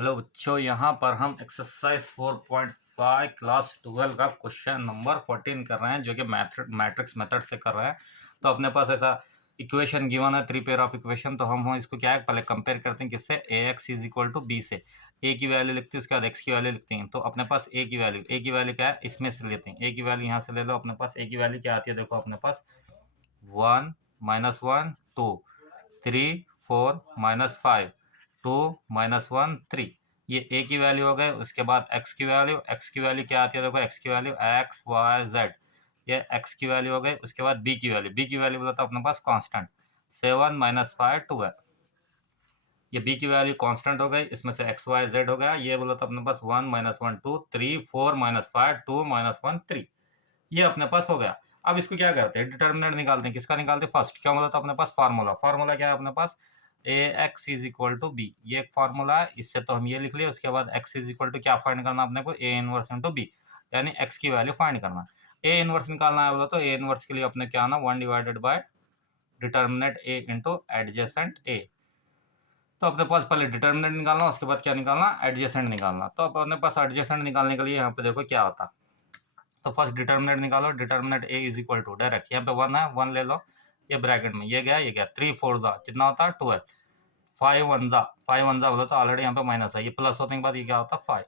Hello बच्चों, यहाँ पर हम एक्सरसाइज 4.5 क्लास 12 का क्वेश्चन नंबर 14 कर रहे हैं, जो कि मैट्रिक्स मेथड से कर रहे हैं। तो अपने पास ऐसा इक्वेशन गिवन है, 3 पेयर ऑफ इक्वेशन। तो हम इसको क्या है, पहले कंपेयर करते हैं किससे, A X is equal to B से। ए की वैल्यू लिखते हैं, उसके बाद एक्स की वैल्यू लिखते हैं। तो अपने पास ए की वैल्यू क्या है, इसमें से लेते हैं। ए की वैल्यू यहाँ से ले लो। अपने पास ए की वैल्यू क्या आती है, देखो अपने पास 1 -1 2 3 4 -5 2 -1 3। ये ए की वैल्यू हो गए। उसके बाद एक्स की वैल्यू क्या आती है, देखो एक्स की वैल्यू एक्स वाई जेड, ये एक्स की वैल्यू हो गई। उसके बाद बी की वैल्यू बोला था अपने पास कांस्टेंट 7 -5 12। ये बी की वैल्यू कांस्टेंट हो गई, इसमें से एक्स वाई जेड हो गया। ये बोला था अपने पास 1 -1 2 3 4 -5 2 -1 3। ये अपने पास हो गया। अब इसको क्या करते हैं, डिटर्मिनेंट निकालते हैं। किसका निकालते हैं, फर्स्ट क्या बोला था अपने पास, फार्मूला क्या है अपने पास, A X is equal to B. ये एक फार्मूला है, इससे तो हम ये लिख लिए। उसके बाद एक्स इज इक्वल टू क्या फाइंड करना अपने को, ए इनवर्स इंटू बी, यानी एक्स की वैल्यू फाइंड करना। ए इनवर्स निकालना है बोला तो ए इनवर्स के लिए अपने क्या आना, 1 divided by determinant A into adjacent A. तो अपने पास पहले डिटर्मिनेंट निकालना, उसके बाद क्या निकालना, एडजेसेंट निकालना। तो अपने पास एडजेसेंट निकालने के लिए यहाँ पे देखो क्या होता। तो फर्स्ट डिटर्मिनेंट निकालो, determinant A is equal to direct यहाँ पे 1 है, 1 ले लो, ये ब्रैकेट में ये गया 3 4 जा कितना होता है 12, 5 1 जा बोला तो ऑलरेडी यहाँ पे माइनस है, ये प्लस होने के बाद ये क्या होता है 5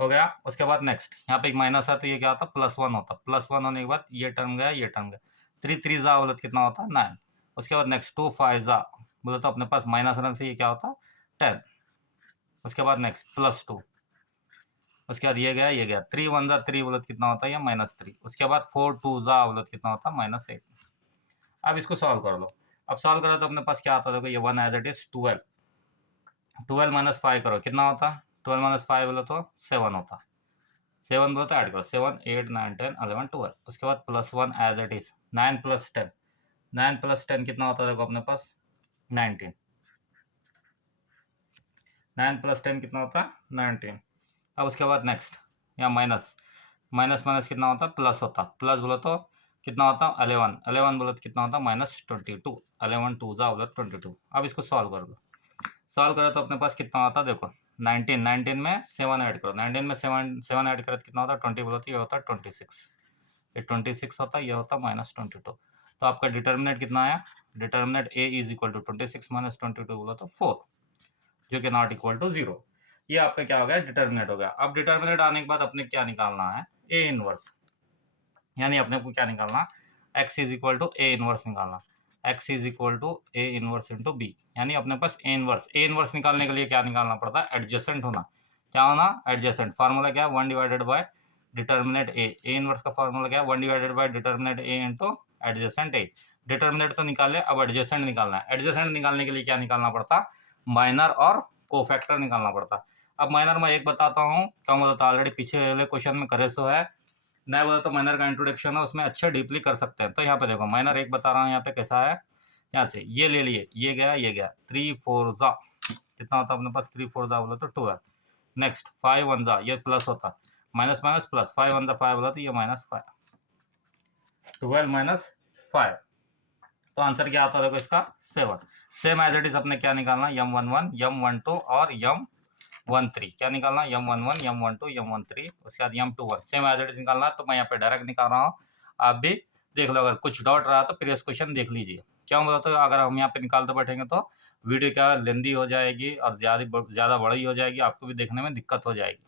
हो गया। उसके बाद नेक्स्ट यहाँ पे एक माइनस है, तो ये क्या होता है +1 होता है। +1 होने के बाद ये टर्म गया, ये टर्म गया। 3 3 जा बोला तो कितना होता है 9। उसके बाद नेक्स्ट 2 5 जा बोला तो अपने पास माइनस रन से ये क्या होता है 10। उसके बाद नेक्स्ट +2, उसके बाद ये गया 3 1 जा 3 बोला तो कितना होता है, ये -3। उसके बाद 4 2 जा बोला तो कितना होता है -8। अब इसको सॉल्व कर लो। अब सॉल्व करो तो अपने पास क्या आता है, देखो ये 1 एज इट इज 12, 12 - 5 करो कितना होता है, 12 - 5 बोलो तो 7 होता। 7 बोलो तो ऐड करो, 7 8 9 10 11 12। उसके बाद +1 एज इट इज 9 + 10, 9 + 10 कितना होता है, देखो अपने पास 19, 9 + 10 कितना होता है 19। अब उसके बाद नेक्स्ट यहाँ माइनस माइनस माइनस कितना होता है, प्लस होता। प्लस बोलो तो कितना होता है 11, 11 बोलो तो कितना होता है -22, 11 2 जा बोलो 22। अब इसको सॉल्व कर दो। सॉल्व करो तो अपने पास कितना होता है, देखो 19, 19 में 7 ऐड करो, 19 में 7 ऐड करो तो कितना होता है 20 बोलो तो ये होता है 26, ये 26 होता है, ये होता है -22। तो आपका डिटर्मिनेंट कितना आया, determinant A is equal to 26 - 22 बोलो तो 4, जो कि नॉट इक्वल टू 0। ये आपका क्या हो गया, डिटर्मिनेंट हो गया। अब डिटर्मिनेंट आने के बाद अपने क्या निकालना है, ए इनवर्स, यानी अपने को क्या निकालना, x is equal to A inverse निकालना, x is equal to A inverse into B. यानी अपने पास ए इनवर्स निकालने के लिए क्या निकालना पड़ता है, एडजेसेंट होना। क्या होना, एडजेसेंट। फार्मूला क्या है, 1 divided by determinant A inverse का फार्मूला क्या है, 1 divided by determinant A into adjacent A. Determinant तो निकाल ले, अब एडजेसेंट निकालना है। एडजेसेंट निकालने के लिए क्या निकालना पड़ता, माइनर और कोफैक्टर निकालना पड़ता। अब माइनर मैं एक बताता हूँ, क्या बताता, ऑलरेडी पीछे वाले क्वेश्चन में करे सो है। नया बोला तो माइनर का इंट्रोडक्शन है, उसमें अच्छे डीपली कर सकते हैं। तो यहाँ पे देखो माइनर एक बता रहा हूँ, यहाँ पे कैसा है, यहाँ से ये ले लिए, ये गया 3 4 जा कितना होता है अपने पास, 3 4 जा बोला तो 12। नेक्स्ट 5 1 जा, ये प्लस होता, माइनस माइनस प्लस, 5 1 जा 5 बोला तो ये -5, 12 - 5। तो आंसर क्या आता है देखो इसका 7। सेम एज इट इज अपने क्या निकालना, M11 M12 और M13 क्या निकालना, M11 M12 M13। उसके बाद M21 same as it is निकालना। तो मैं यहाँ पे डायरेक्ट निकाल रहा हूँ, आप भी देख लो। अगर कुछ डाउट रहा तो प्रीवियस क्वेश्चन देख लीजिए। क्यों बोला तो अगर हम यहाँ पे निकालते बैठेंगे तो वीडियो क्या लेंदी हो जाएगी और ज़्यादा बड़ी हो जाएगी, आपको भी देखने में दिक्कत हो जाएगी।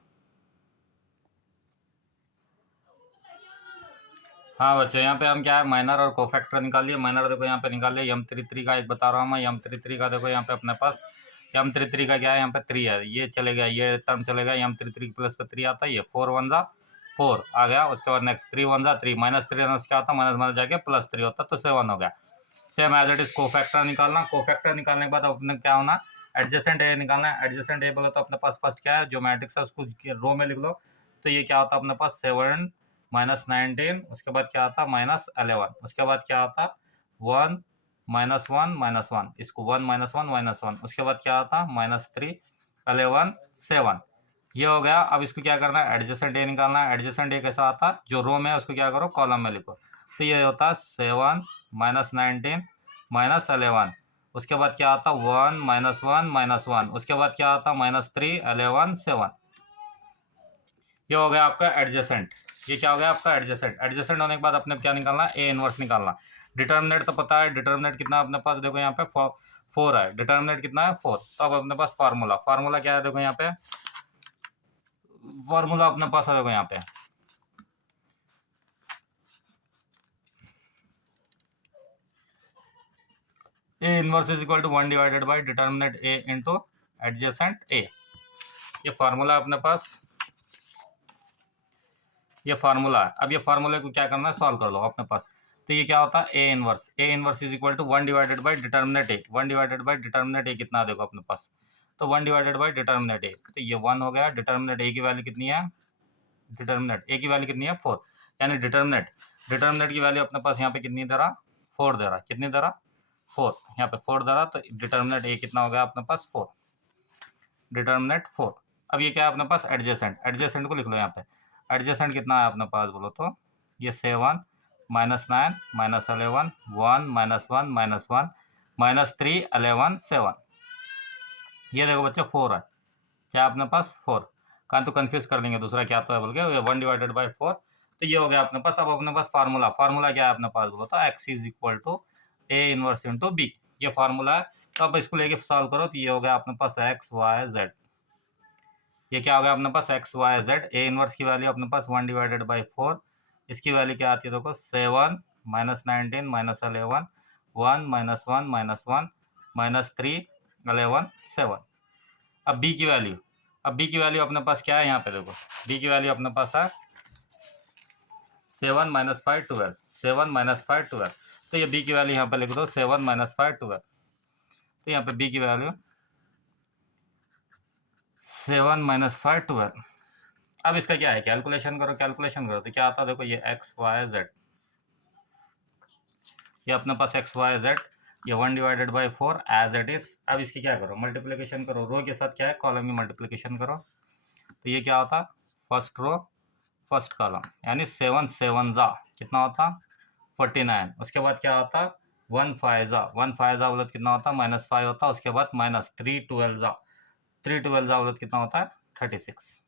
हाँ बच्चों, यहाँ पे हम क्या है, माइनर और कोफैक्टर निकाल लिए। माइनर देखो यहाँ पे निकाल लिया, M33 का एक बता रहा हूँ मैं। M33 का देखो यहाँ पे अपने पास M33 का क्या है, यहाँ पे 3 है, ये चलेगा, ये टर्म चलेगा। M33 प्लस पे 3 आता है, ये 4 1 जा 4 आ गया। उसके बाद नेक्स्ट 3 1 जा 3, -3 क्या होता है, माइनस माइनस जाके +3 होता है, तो 7 हो गया। Same as it is cofactor निकालना। कोफैक्टर निकालने के बाद अपने क्या होना, एडजेसेंट ए निकालना है। एडजेसेंट ए बोला तो अपने पास फर्स्ट क्या है, जो मैट्रिक्स है उसको रो में लिख लो। तो ये क्या होता है अपने पास 7 -19, उसके बाद क्या आता -11, उसके बाद क्या आता 1 -1 -1, इसको 1 -1 -1, उसके बाद क्या आता -3 11 7। ये हो गया। अब इसको क्या करना है, एडजेसेंट ए निकालना है। एडजेसेंट ए कैसा आता, जो रो में है उसको क्या करो, कॉलम में लिखो। तो ये होता 7 -19 -11, उसके बाद क्या आता 1 -1 -1, उसके बाद क्या आता -3 11 7। ये हो गया आपका एडजेसेंट। ये क्या हो गया आपका एडजेसेंट। एडजेसेंट होने के बाद अपने क्या निकालना, ए इनवर्स निकालना। डिटर्मिनेंट तो पता है, डिटर्मिनेंट कितना अपने पास देखो यहाँ पे 4 है, डिटर्मिनेंट कितना है 4। तो अब अपने पास फार्मूला, फार्मूला क्या है देखो यहाँ पे, फार्मूला अपने पास है देखो यहाँ पे, A inverse is equal to 1 divided by determinant A into adjacent A. ये फार्मूला अपने पास, ये फार्मूला है। अब ये फार्मूले को क्या करना है, सॉल्व कर लो अपने पास। तो ये क्या होता है, A inverse is equal to 1 divided by determinant A. 1 divided by determinant A कितना देखो अपने पास, तो 1 डिवाइडेड बाई डिटर्मिनेंट ए, तो ये 1 हो गया। डिटर्मिनेंट ए की वैल्यू कितनी है, डिटर्मिनेंट ए की वैल्यू कितनी है 4, यानी डिटर्मिनेंट की वैल्यू अपने पास यहाँ पे कितनी दे रहा, 4 दे रहा। कितनी दे रहा, 4, यहाँ पे 4 दे रहा। तो डिटर्मिनेंट ए कितना हो गया अपने पास 4, डिटर्मिनेंट 4। अब ये क्या है अपने पास एडजेसेंट, एडजेसेंट को लिख लो यहाँ पे। एडजेसेंट कितना है अपने पास बोलो तो, ये 7 -9 -11 1 -1 -3 11 7। ये देखो बच्चे 4 है, क्या अपने पास 4, कहाँ तो कन्फ्यूज कर लेंगे दूसरा क्या तो है बोल के, 1 डिवाइडेड बाई 4। तो ये हो गया अपने पास। अब अपने पास फार्मूला, फार्मूला क्या है अपने पास बोलो तो, X is equal to A inverse into B. ये फार्मूला है। तो अब इसको लेके सॉल्व करो तो ये हो गया अपने पास एक्स वाई जेड। ये क्या हो गया अपने पास X Y Z. A inverse की वैल्यू अपने पास 1 डिवाइडेड बाई 4, इसकी वैल्यू क्या आती है देखो 7 -19 -11 1 -1 -3 11 7। अब बी की वैल्यू, अब बी की वैल्यू अपने पास क्या है यहाँ पे देखो, बी की वैल्यू अपने पास है 7 -5 12, 7 -5 12। तो ये बी की वैल्यू यहाँ पे लिख दो 7 -5 12। तो यहाँ पे बी की वैल्यू 7 -5 12। अब इसका क्या है, कैलकुलेशन करो, कैलकुलेशन करो तो क्या आता है देखो, ये एक्स वाई जेड, ये अपने पास एक्स वाई जेड, ये 1 divided by 4 as it is. अब इसकी क्या करो, मल्टीप्लिकेशन करो, रो के साथ क्या है कॉलम की मल्टीप्लिकेशन करो। तो ये क्या होता, फर्स्ट रो फर्स्ट कॉलम, यानी 7 7 जा कितना होता 49। उसके बाद क्या होता 1 5 जा, 1 5 जा बोलत कितना होता -5 होता। उसके बाद -3 12 जा, 3 12 जा बोलत कितना होता है 36।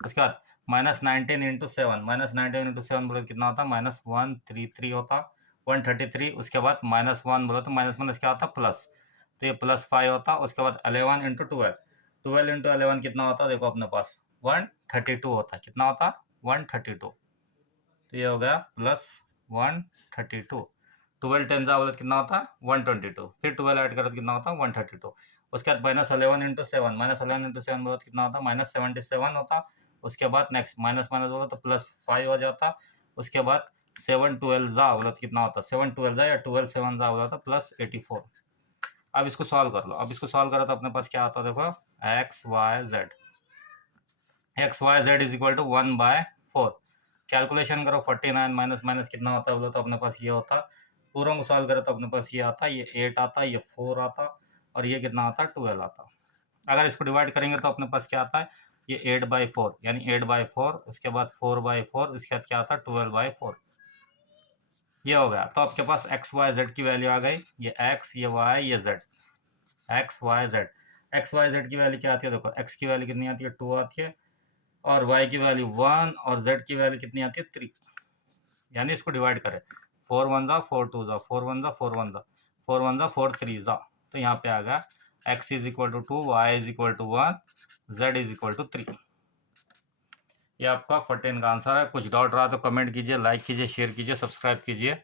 उसके बाद -19 इंटू 7, -19 इंटू 7 बोले कितना होता -133 होता 133। उसके बाद -1 बोले तो -1 क्या होता प्लस, तो ये +5 होता। उसके बाद 11 इंटू 12, 12 इंटू 11 कितना होता देखो अपने पास 132 होता। कितना होता 132। तो ये हो गया +132। 12 10 जा बोले कितना होता 122, फिर 12 ऐड करो तो कितना होता 132। उसके बाद -11 इंटू 7, -11 इंटू 7 बोले कितना होता -77 होता। उसके बाद नेक्स्ट माइनस माइनस बोला तो +5 हो जाता। उसके बाद 7 12 जा बोला तो कितना होता 7 12 जा या 12 7 जा बोला तो +84। अब इसको सॉल्व कर लो, अब इसको सॉल्व करो तो अपने पास क्या आता देखो X Y Z, X Y Z is equal to 1/4। Calculation करो 49 माइनस माइनस कितना होता है बोलो तो अपने पास ये होता। पूरों को सॉल्व करो तो अपने पास ये आता, ये 8 आता, ये 4 आता और ये कितना आता 12 आता। अगर इसको डिवाइड करेंगे तो अपने पास क्या आता है, ये 8/4 यानी 8/4। उसके बाद 4/4, इसके बाद क्या आता है 12/4। ये हो गया। तो आपके पास एक्स वाई जेड की वैल्यू आ गई, ये एक्स ये वाई ये Z, X Y Z. X Y Z की वैल्यू क्या आती है देखो, एक्स की वैल्यू कितनी आती है 2 आती है और वाई की वैल्यू 1 और जेड की वैल्यू कितनी आती है 3। यानी इसको डिवाइड करें 4 1 जा 4 2 जा 4 1 जा 4 1 जा 4 1 जा 4 3 जा। तो यहाँ पे आ गया x is equal to 2, Y is equal to 1, z is equal to 3। ये आपका 14 का आंसर है। कुछ डाउट रहा तो कमेंट कीजिए, लाइक कीजिए, शेयर कीजिए, सब्सक्राइब कीजिए।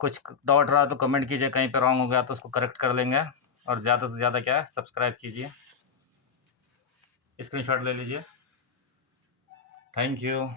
कुछ डाउट रहा तो कमेंट कीजिए, कहीं पे रॉन्ग हो गया तो उसको करेक्ट कर लेंगे। और ज़्यादा से ज़्यादा क्या है सब्सक्राइब कीजिए, स्क्रीनशॉट ले लीजिए। Thank you.